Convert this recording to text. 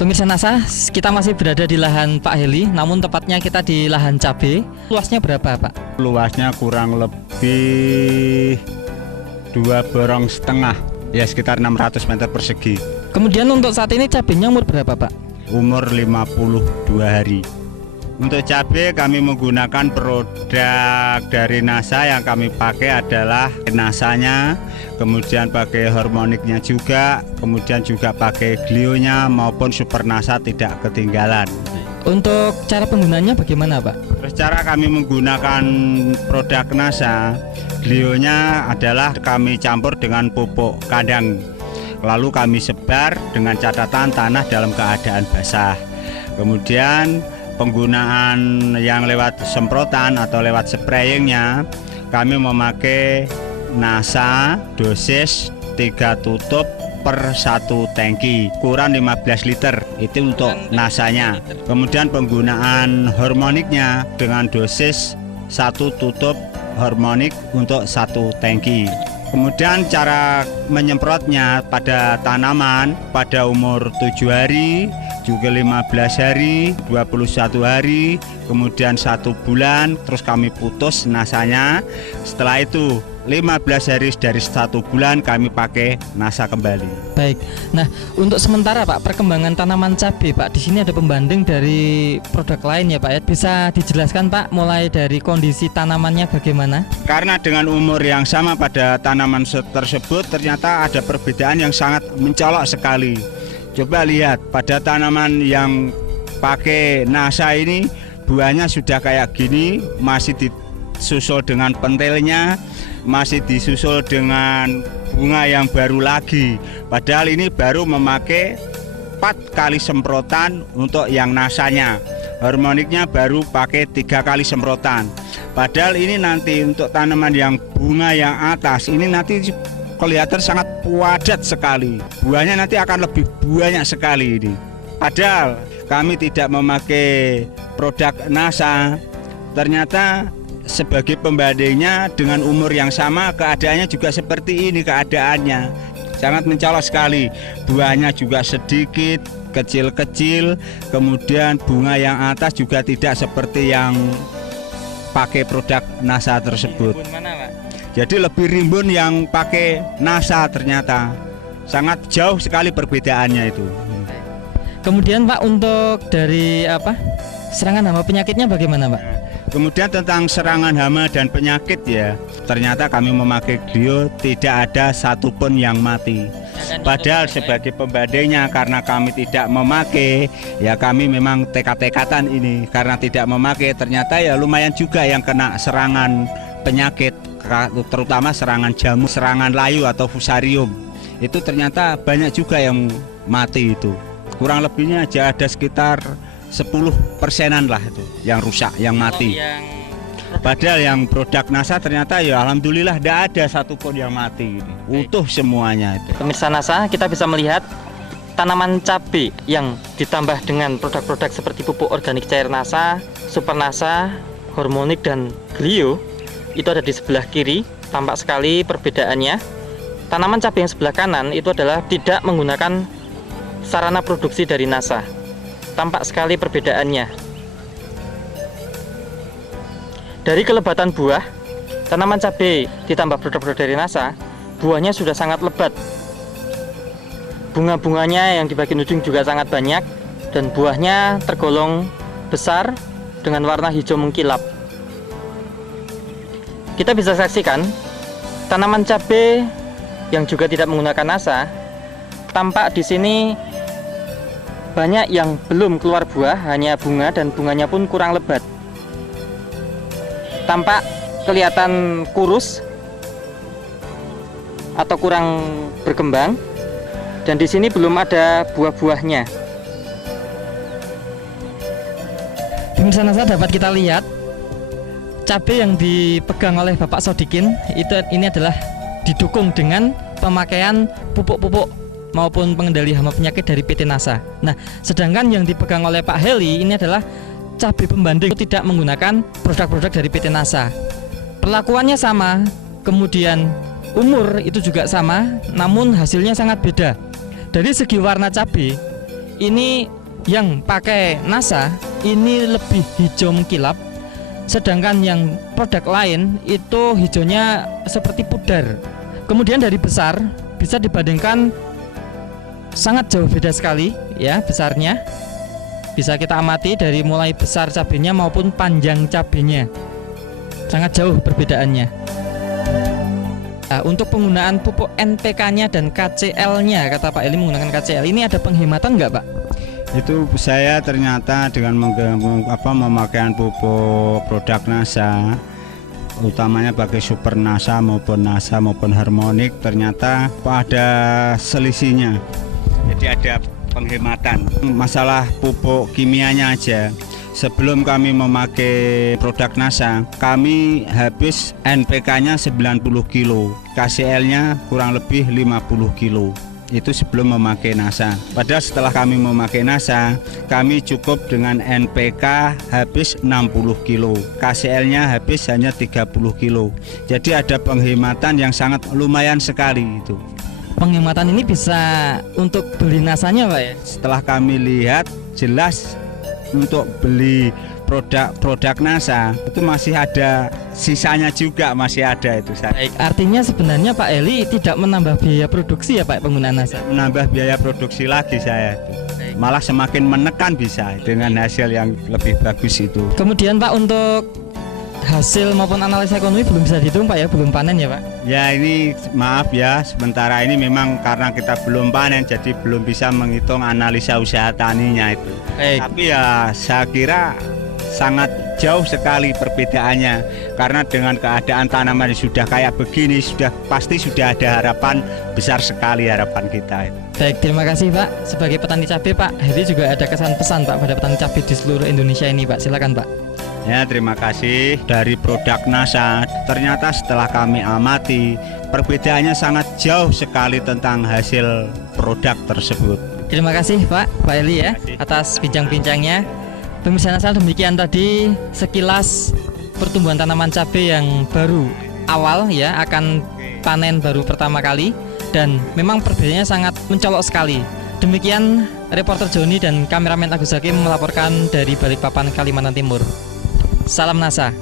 Pemirsa NASA, kita masih berada di lahan Pak Heli, namun tepatnya kita di lahan cabai. Luasnya berapa, Pak? Luasnya kurang lebih 2,5 borong, ya sekitar 600 meter persegi. Kemudian untuk saat ini cabainya umur berapa, Pak? Umur 52 hari. Untuk cabai kami menggunakan produk dari NASA. Yang kami pakai adalah NASA-nya, kemudian pakai hormoniknya juga, kemudian juga pakai glionya maupun super NASA tidak ketinggalan. Untuk cara penggunaannya bagaimana, Pak? Terus cara kami menggunakan produk NASA, glionya adalah kami campur dengan pupuk kandang, lalu kami sebar dengan catatan tanah dalam keadaan basah. Kemudian penggunaan yang lewat semprotan atau lewat sprayingnya, kami memakai NASA dosis 3 tutup per 1 tangki, ukuran 15 liter, itu untuk NASA-nya. Kemudian penggunaan hormoniknya dengan dosis 1 tutup hormonik untuk 1 tangki. Kemudian cara menyemprotnya pada tanaman pada umur 7 hari, juga 15 hari, 21 hari, kemudian 1 bulan, terus kami putus nasanya. Setelah itu 15 hari dari 1 bulan kami pakai NASA kembali. Baik. Nah, untuk sementara Pak, perkembangan tanaman cabai, Pak, di sini ada pembanding dari produk lain ya, Pak ya. Bisa dijelaskan, Pak, mulai dari kondisi tanamannya bagaimana? Karena dengan umur yang sama pada tanaman tersebut ternyata ada perbedaan yang sangat mencolok sekali. Coba lihat pada tanaman yang pakai NASA ini, buahnya sudah kayak gini, masih disusul dengan pentilnya, masih disusul dengan bunga yang baru lagi. Padahal ini baru memakai 4 kali semprotan untuk yang NASA-nya. Hormoniknya baru pakai 3 kali semprotan. Padahal ini nanti untuk tanaman yang bunga yang atas ini nanti kelihatan sangat padat sekali. Buahnya nanti akan lebih banyak sekali ini. Padahal kami tidak memakai produk NASA. Ternyata sebagai pembandingnya dengan umur yang sama, keadaannya juga seperti ini keadaannya. Sangat mencolok sekali. Buahnya juga sedikit, kecil-kecil. Kemudian bunga yang atas juga tidak seperti yang pakai produk NASA tersebut. Jadi lebih rimbun yang pakai NASA ternyata. Sangat jauh sekali perbedaannya itu. Kemudian Pak, untuk dari serangan hama penyakitnya bagaimana, Pak? Kemudian tentang serangan hama dan penyakit ya, ternyata kami memakai glio tidak ada satupun yang mati. Padahal sebagai pembandingnya, karena kami tidak memakai, ya kami memang tekad-tekatan ini. Karena tidak memakai, ternyata ya lumayan juga yang kena serangan penyakit, terutama serangan jamur, serangan layu atau fusarium. Itu ternyata banyak juga yang mati itu. Kurang lebihnya aja ada sekitar 10%-an lah itu yang rusak, yang mati. Padahal yang produk NASA ternyata ya alhamdulillah tidak ada satupun yang mati. Utuh semuanya itu. Pemirsa NASA, kita bisa melihat tanaman cabai yang ditambah dengan produk-produk seperti pupuk organik cair NASA, super NASA, hormonik, dan glio. Itu ada di sebelah kiri, tampak sekali perbedaannya. Tanaman cabai yang sebelah kanan itu adalah tidak menggunakan sarana produksi dari NASA. Tampak sekali perbedaannya. Dari kelebatan buah, tanaman cabai ditambah produk-produk dari NASA, buahnya sudah sangat lebat. Bunga-bunganya yang di bagian ujung juga sangat banyak, dan buahnya tergolong besar dengan warna hijau mengkilap. Kita bisa saksikan tanaman cabai yang juga tidak menggunakan NASA. Tampak di sini banyak yang belum keluar buah, hanya bunga, dan bunganya pun kurang lebat. Tampak kelihatan kurus atau kurang berkembang, dan di sini belum ada buah-buahnya. Pemirsa NASA, dapat kita lihat cabai yang dipegang oleh Bapak Sodikin ini adalah didukung dengan pemakaian pupuk-pupuk maupun pengendali hama penyakit dari PT NASA. Nah, sedangkan yang dipegang oleh Pak Heli ini adalah cabai pembanding, tidak menggunakan produk-produk dari PT NASA. Perlakuannya sama, kemudian umur itu juga sama, namun hasilnya sangat beda. Dari segi warna cabai, ini yang pakai NASA ini lebih hijau mengkilap, sedangkan yang produk lain itu hijaunya seperti pudar. Kemudian dari besar bisa dibandingkan sangat jauh beda sekali ya besarnya. Bisa kita amati dari mulai besar cabenya maupun panjang cabenya. Sangat jauh perbedaannya. Nah, untuk penggunaan pupuk NPK-nya dan KCL-nya, kata Pak Eli menggunakan KCL, ini ada penghematan nggak Pak? Itu saya ternyata dengan memakaian pupuk produk NASA, utamanya bagi Super NASA maupun Harmonic, ternyata ada selisihnya. Jadi ada penghematan. Masalah pupuk kimianya aja. Sebelum kami memakai produk NASA, kami habis NPK-nya 90 kilo, KCL-nya kurang lebih 50 kilo. Itu sebelum memakai NASA. Padahal setelah kami memakai NASA, kami cukup dengan NPK habis 60 kilo, KCL-nya habis hanya 30 kilo. Jadi ada penghematan yang sangat lumayan sekali itu. Penghematan ini bisa untuk beli NASA-nya Pak ya? Setelah kami lihat, jelas untuk beli produk NASA itu masih ada sisanya juga, masih ada itu. Baik, artinya sebenarnya Pak Eli tidak menambah biaya produksi ya Pak penggunaan NASA? Menambah biaya produksi lagi saya itu. Malah semakin menekan bisa dengan hasil yang lebih bagus itu. Kemudian Pak, untuk hasil maupun analisa ekonomi belum bisa dihitung Pak ya, belum panen ya Pak? Ya ini maaf ya, sementara ini memang karena kita belum panen jadi belum bisa menghitung analisa usaha taninya itu. Tapi ya saya kira sangat jauh sekali perbedaannya, karena dengan keadaan tanaman yang sudah kayak begini pasti sudah ada harapan besar sekali, harapan kita itu. Baik, terima kasih Pak. Sebagai petani cabai Pak Heri juga ada kesan pesan Pak pada petani cabai di seluruh Indonesia ini Pak, silakan Pak. Ya, terima kasih. Dari produk NASA, ternyata setelah kami amati, perbedaannya sangat jauh sekali tentang hasil produk tersebut. Terima kasih Pak Eli ya atas bincang-bincangnya. Pemirsa NASA, demikian tadi sekilas pertumbuhan tanaman cabai yang baru awal ya, akan panen baru pertama kali, dan memang perbedaannya sangat mencolok sekali. Demikian reporter Joni dan kameramen Agus Hakim melaporkan dari Balikpapan, Kalimantan Timur. Salam NASA.